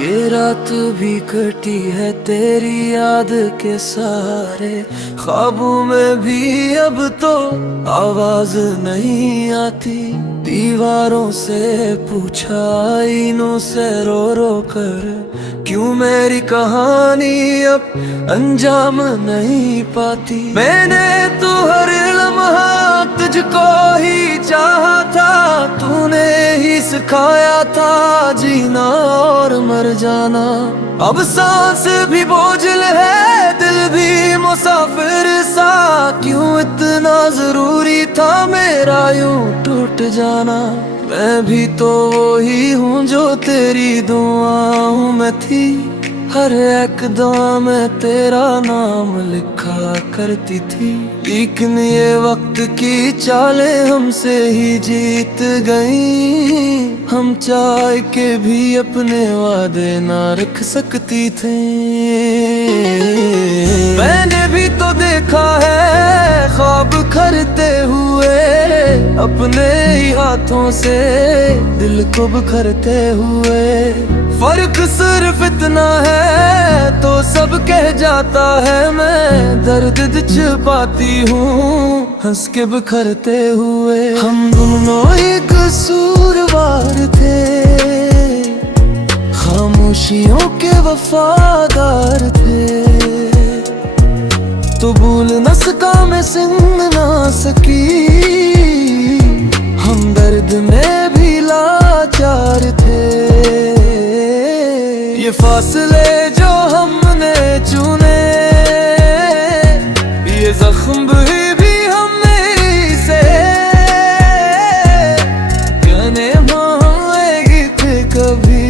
ये रात भी कटी है तेरी याद के सारे, ख्वाबों में भी अब तो आवाज नहीं आती। दीवारों से पूछा, आईनों से रो रो कर, क्यों मेरी कहानी अब अंजाम नहीं पाती। मैंने तो हर लम्हा तुझको ही चाहा था, तूने ही सिखाया था जीना और मर जाना। अब सांस भी बोझल है, दिल भी मुसाफिर सा, क्यों इतना जरूरी था मेरा यूं टूट जाना। मैं भी तो वही हूँ जो तेरी दुआओं में थी, हर एक दुआ में तेरा नाम लिखा करती थी। लेकिन ये वक्त की चालें हमसे ही जीत गईं, हम चाह के भी अपने वादे ना रख सकती थी। मैंने भी तो देखा है ख्वाब खरते हुए, अपने ही हाथों से दिल को बिखरते हुए। फर्क सिर्फ इतना है तो सब कह जाता है, मैं दर्द छुपाती हूँ हंस के बिखरते हुए। हम दोनों ही कसूरवार थे, खामोशियों के वफादार थे। तो भूल न सका मैं, सिंग ना सकी, हम दर्द में भी लाचार थे। ये फासले जो हमने चुने, ये जख्म भी हमने से कहने मांगे थे कभी।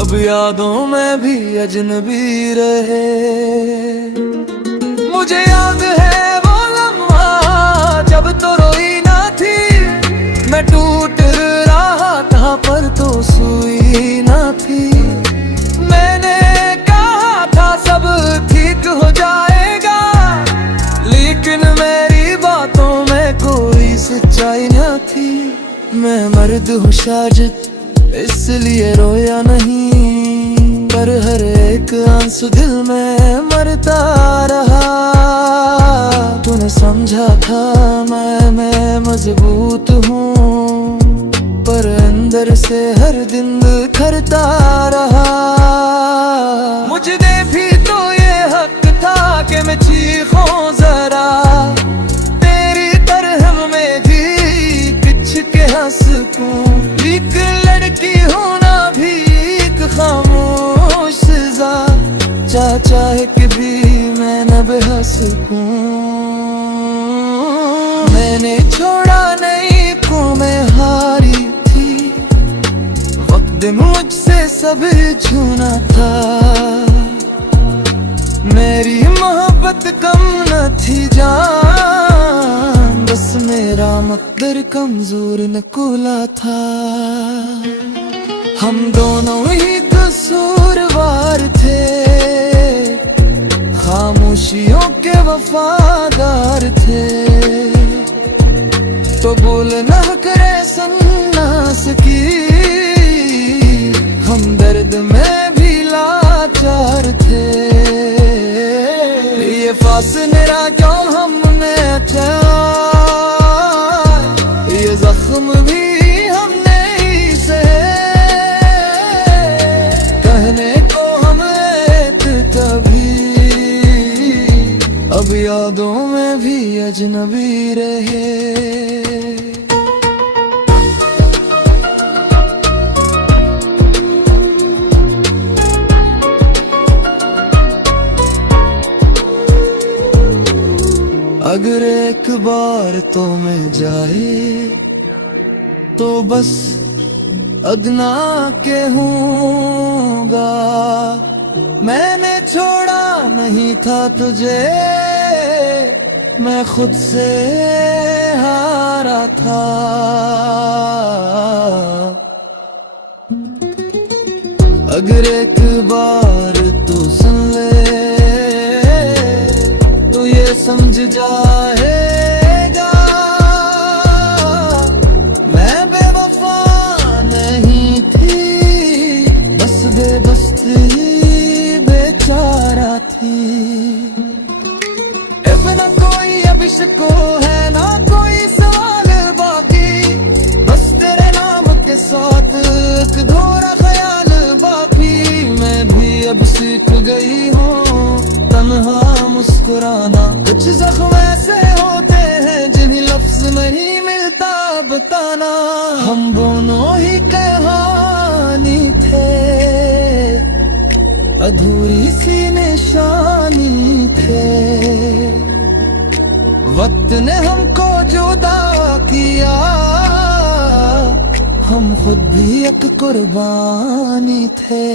अब यादों में भी अजनबी रहे। मुझे याद है वो लम्हा जब तो रोई ना थी, मैं टूट रहा था पर तो सुई ना थी। मैंने कहा था सब ठीक हो जाएगा, लेकिन मेरी बातों में कोई सच्चाई ना थी। मैं मर्द हूँ शायद इसलिए रोया नहीं, पर हर एक आंसू दिल में मरता रहा। तूने समझा था मैं मजबूत हूँ, पर अंदर से हर दिन बिखरता रहा। मुझे भी तो ये हक था कि मैं चीखूं जरा, तेरी तरह मैं भी पिछ के हंस सकूं। एक लड़की होना भी एक खामोश सजा, चाहे कि भी मैं न बह सकूं। मैंने छोड़ा नहीं को मैं हारी थी, वक्त मुझसे सब छूना था। मेरी मोहब्बत कम न थी जान, बस मेरा मकदर कमजोर नकुला था। हम दोनों ही कसूरवार थे, खामोशियों के वफादार थे। तो बोल ना करे सुनना सकी, हम दर्द में भी लाचार थे। ये फासले क्यों हमने चाहा, ये जख्म भी हमने ही सहे। कहने को हम एक कभी, अब यादों में भी अजनबी रहे। अगर एक बार तो मिल जाए तो बस अदना के हूँगा। मैंने छोड़ा नहीं था तुझे, मैं खुद से हारा था। अगर एक बार तो सुन ले तो ये समझ जाएगा, मैं बेवफा नहीं थी। जाना, हम दोनों ही कहानी थे, अधूरी सी निशानी थे। वक्त ने हमको जुदा किया, हम खुद भी एक कुर्बानी थे।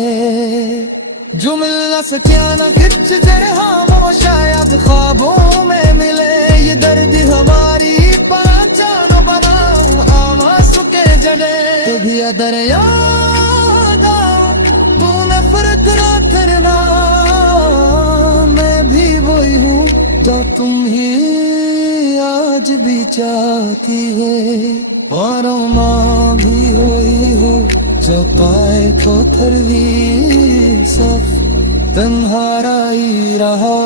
जो मिल न सकिया ना खिंच जड़े हम शायद ख्वाबों में मिले, ये दर्द हमारी पहचानो बनाओ आवाज़ के जड़े। कभी दरिया तूने फर्क ना करना, मैं भी वही हूँ जो तुम ही आज भी चाहती है। और माँ भी वही हो जो पाए तो थरवी सफ तन्हारा ही रहा।